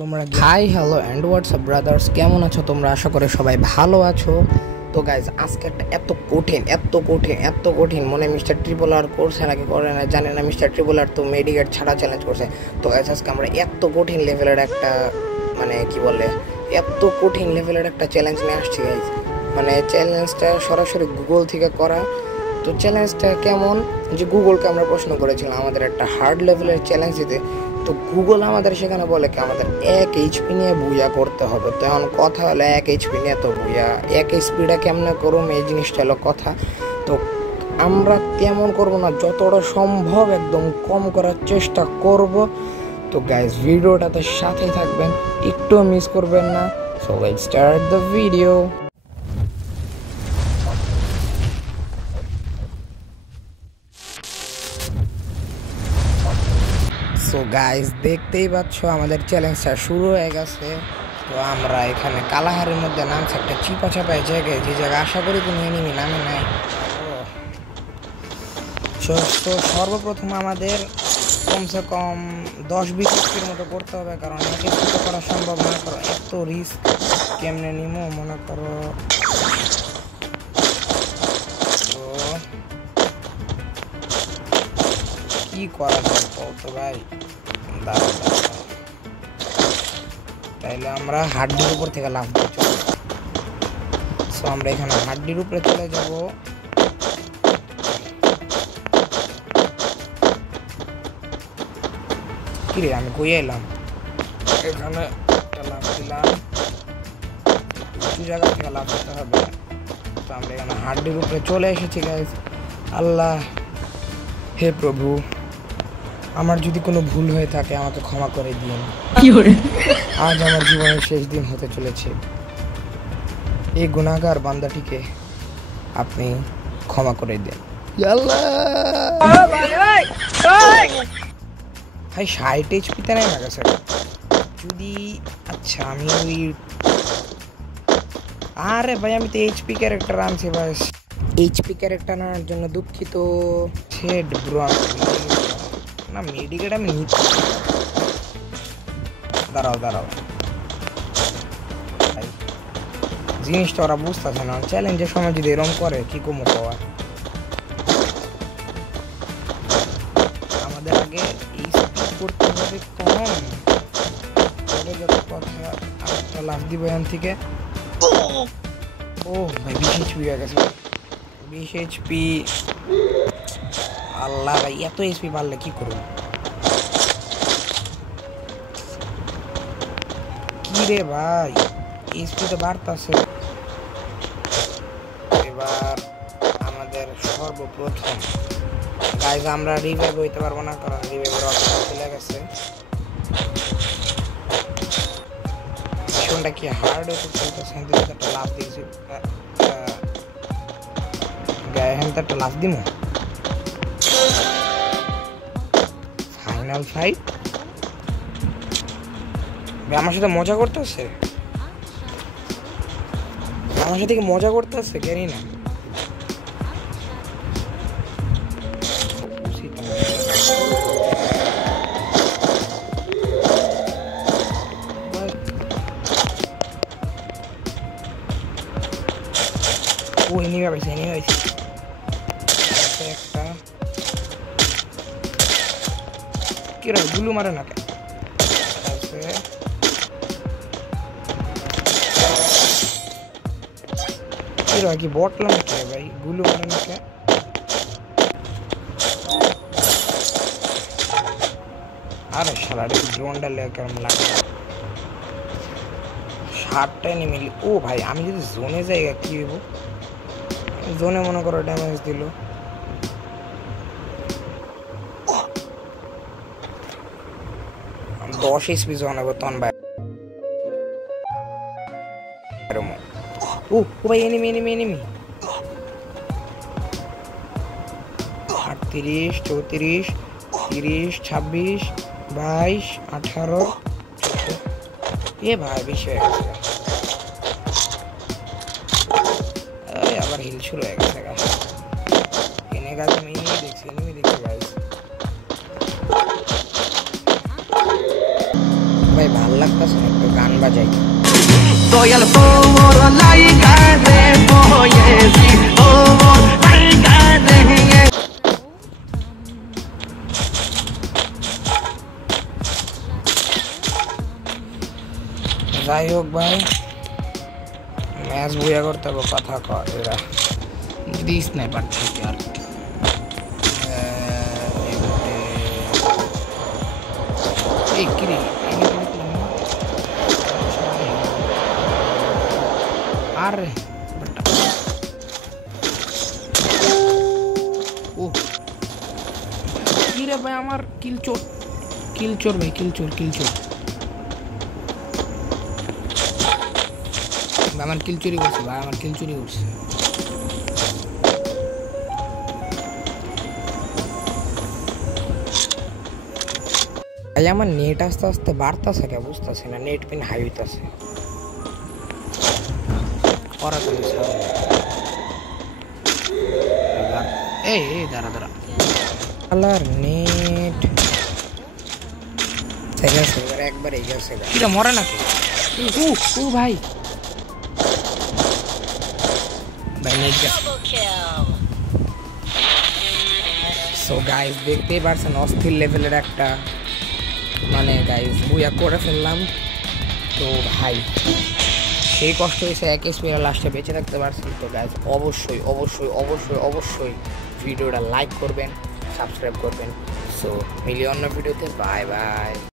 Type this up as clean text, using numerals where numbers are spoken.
তোমরা hi hello and WhatsApp brothers, কেমন আছো তোমরা? আশা করি সবাই ভালো আছো। তো গাইজ, আজকে একটা এত কঠিন মনে মিস্টার ট্রিপল আর করছে নাকি করে না জানে না। মিস্টার ট্রিপল আর তো মেডিকেট ছাড়া চ্যালেঞ্জ করছে। তো গাইজ, আজকে আমরা এত কঠিন লেভেলের একটা এত কঠিন লেভেলের একটা চ্যালেঞ্জ নিয়ে আসছি গাইজ। চ্যালেঞ্জটা সরাসরি গুগল থেকে করা। তো চ্যালেঞ্জটা কেমন, যে গুগলকে আমরা প্রশ্ন করেছিলাম আমাদের একটা হার্ড লেভেলের চ্যালেঞ্জ দিতে। তো গুগল আমাদের সেখানে বলে কি আমাদের 1 HP নিয়ে বুয়া করতে হবে। তো এখন কথা হলো 1 HP নিয়ে তো বুয়া 1 স্পিডে কেমনে করুম, এই জিনিসটা হলো কথা। তো আমরা তেমন করব না, যতটা সম্ভব একদম কম করার চেষ্টা করব। তো গাইজ, ভিডিওটাতে সাথেই থাকবেন, একটু মিস করবেন না। So guys, start the video. So guys, দেখতেই পাচ্ছ আমাদের চ্যালেঞ্জটা শুরু হয়ে গেছে। তো আমরা এখানে কালাহারের মধ্যে নামছে একটা চিপা চাপায় জায়গায়, যে জায়গায় আশা করি কোনো এনিমি নামে নাই। তো সর্বপ্রথম আমাদের কমসে কম 10-20 স্পিড মতো করতে হবে, কারণ একে কিছু করা সম্ভব না। কারণ এত রিস্ক কেমনে নিমো মনে করো। তো কি করা যায় তো ভাই, তাইলে আমরা হাড্ডির উপর থেকে লাফ দিয়ে চলবো। সো আমরা এখানে হাড্ডির উপরে চলে যাব। কিরে, আমি কই এলাম? এখানে লাফ দিলাম, উঁচু জায়গা থেকে লাফ দিতে হবে। তো আমরা এখানে হাড্ডির উপরে চলে এসেছি গাইস। আল্লাহ, হে প্রভু, আমার যদি কোনো ভুল হয়ে থাকে আমাকে ক্ষমা করে দিন। আজ আমার জীবনের শেষ দিন হতে চলেছে, এই গুনাহগার বান্দাটিকে আপনি ক্ষমা করে দেন। ভাই 60 HP তে নেই গেছে যদি। আচ্ছা, আমি ওই আরে ভাই, আমি তো HP ক্যারেক্টার আনছি ভাই। HP ক্যারেক্টার আনার জন্য দুঃখিত। শেড ব্রো, না মেডিকেট আমি নিচ্ছি। দাঁড়াও, জিনিসটা ওরা বুঝতেছে না। চ্যালেঞ্জের সময় যদি এরম করে কি কমো পাওয়া। আমাদের আগে এই স্পিড করতে হবে কম, যত কথা। আরেকটা লাফ দিব এখান থেকে। ও ভাই, 20 HP হয়ে গেছে। 20 HP। আল্লাহ ভাই, এত HP পারলে কি করবো? কি রে ভাই, HP তো বাড়তেছে। এবার আমাদের সর্বপ্রথম গাইজ, আমরা রিভাইভ হইতে পারবো না, কারণ রিভাইভের অপশন চলে গেছে। মিশনটা কি হার্ড হতে চলতেছে? একটা লাভ দিয়েছি গায়ে, হ্যাঁ একটা লাভ দিব। Final fight. আমার সাথে মজা করতেছে, আমার সাথে কি মজা করতেছে জানি না। ও এনিমি পাইছে একটা। কি রে, গুলু মারে না কেন? কি বটলাম কে ভাই, গুলু মারে না কে? আরে শালা, ড্রোনটা লেগে কেমন লাগে। 60টা নিমিলি। ও ভাই, আমি যদি জোনে যাই কি হইব? জোনে মনে করো ড্যামেজ দিল। আমি 10 HP জোন হবো তখন ভাই। ও ভাই, এনিমি 38, 34, 30, 26, 22, 18। এ ভাই, বেশি হয়ে গেছে। আবার হিল শুরু হয়ে গেছে গাছ। এনে গাছ আমি এনিমি দেখছি গাছ। ভাই ভাল লাগতেছে না, একটু গান বাজাই। যাই হোক ভাই, ম্যাচ বুয়া করতে হবে, কথা কয় এরা যদি স্নাইপার থাকে আর কি। এই কিরে আরে ও কিরে ভাই, আমার কিলচোর ভাই, কিলচোর আমার কিল চুরি করছে ভাই, আমার কিল চুরি করছে। ভাই আমার নেট আস্তে আস্তে বাড়তেছে, কে বুঝতেছে না, নেট পিন হাই হইতেছে। এই দাঁড়া আলার নেট একবার এই গেছে, কিরা মরে নাকি? ও ভাই সো গাইস দেখতেই পারছেন অস্থির লেভেলের একটা মানে গাইস বুয়া করে ফেললাম। তো ভাই সেই কষ্ট হয়েছে, এক স্পিডে লাস্টে বেঁচে থাকতে পারছেন। তো গাইস অবশ্যই অবশ্যই অবশ্যই অবশ্যই ভিডিওটা লাইক করবেন, সাবস্ক্রাইব করবেন। সো মিলিয়ে অন্য ভিডিওতে, বাই বাই।